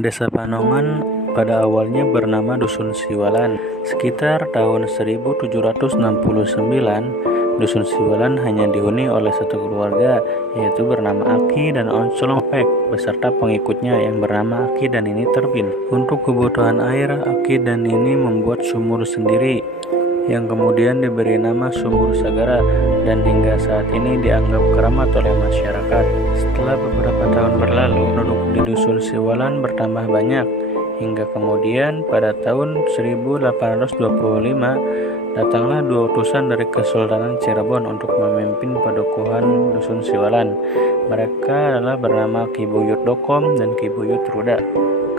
Desa Panongan pada awalnya bernama Dusun Siwalan. Sekitar tahun 1769, Dusun Siwalan hanya dihuni oleh satu keluarga, yaitu bernama Aki dan Onslong Pek, beserta pengikutnya yang bernama Aki dan Nini Terbin. Untuk kebutuhan air, Aki dan Nini membuat sumur sendiri, yang kemudian diberi nama Sumur Sagara, dan hingga saat ini dianggap keramat oleh masyarakat. Setelah beberapa tahun berlalu, penduduk di Dusun Siwalan bertambah banyak, hingga kemudian pada tahun 1825 datanglah dua utusan dari Kesultanan Cirebon untuk memimpin padukuhan Dusun Siwalan. Mereka adalah bernama Ki Buyut Dokom dan Ki Buyut Ruda.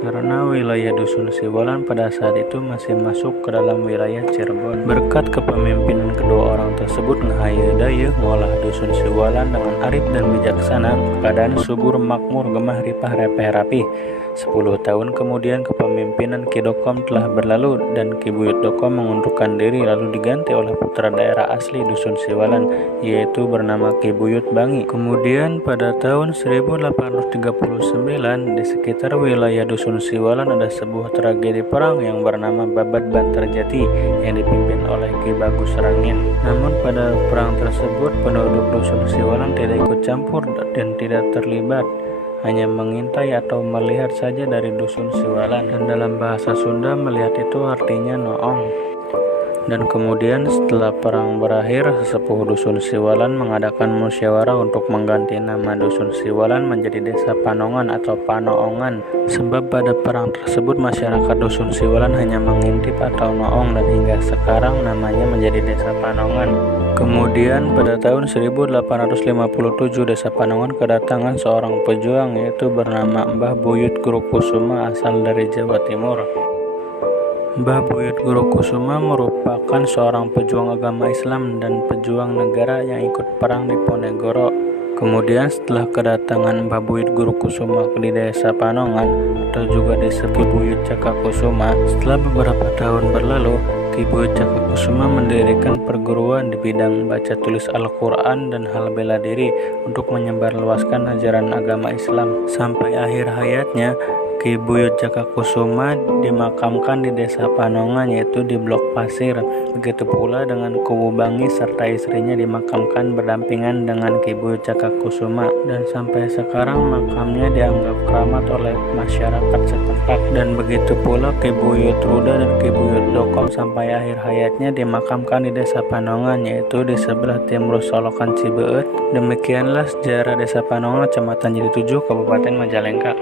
Karena wilayah Dusun Siwalan pada saat itu masih masuk ke dalam wilayah Cirebon. Berkat kepemimpinan kedua orang tersebut, ngahaya daya ngolah Dusun Siwalan dengan arif dan bijaksana, keadaan subur makmur gemah ripah repeh rapih. 10 tahun kemudian kepemimpinan Ki Dokom telah berlalu dan Ki Buyut Dokom mengundurkan diri lalu diganti oleh putra daerah asli Dusun Siwalan, yaitu bernama Ki Buyut Bangi. Kemudian pada tahun 1839 di sekitar wilayah Dusun Siwalan ada sebuah tragedi perang yang bernama Babat Bantarjati yang dipimpin oleh Ki Bagus Rangin. Namun pada perang tersebut penduduk Dusun Siwalan tidak ikut campur dan tidak terlibat, hanya mengintai atau melihat saja dari Dusun Siwalan, dan dalam bahasa Sunda melihat itu artinya noong. Dan kemudian setelah perang berakhir, sesepuh Dusun Siwalan mengadakan musyawarah untuk mengganti nama Dusun Siwalan menjadi Desa Panongan atau Panoongan, sebab pada perang tersebut masyarakat Dusun Siwalan hanya mengintip atau noong, dan hingga sekarang namanya menjadi Desa Panongan. Kemudian pada tahun 1857 Desa Panongan kedatangan seorang pejuang, yaitu bernama Mbah Buyut Guru Kusuma asal dari Jawa Timur. Mbah Buyut Guru Kusuma merupakan seorang pejuang agama Islam dan pejuang negara yang ikut perang di Ponegoro. Kemudian setelah kedatangan Mbah Buyut Guru Kusuma di Desa Panongan atau juga disebut Ki Buyut Caka Kusuma, setelah beberapa tahun berlalu, Ki Buyut Caka Kusuma mendirikan perguruan di bidang baca tulis Al-Quran dan hal bela diri untuk menyebarluaskan ajaran agama Islam. Sampai akhir hayatnya, Ki Buyut Caka Kusuma dimakamkan di Desa Panongan, yaitu di Blok Pasir. Begitu pula dengan Kubu Bangi serta istrinya dimakamkan berdampingan dengan Ki Buyut Caka Kusuma, dan sampai sekarang makamnya dianggap keramat oleh masyarakat setempat. Dan begitu pula Ki Buyut Ruda dan Ki Buyut Dokom sampai akhir hayatnya dimakamkan di Desa Panongan, yaitu di sebelah timur Solokan Cibeut. Demikianlah sejarah Desa Panongan, Kecamatan Jati 7, Kabupaten Majalengka.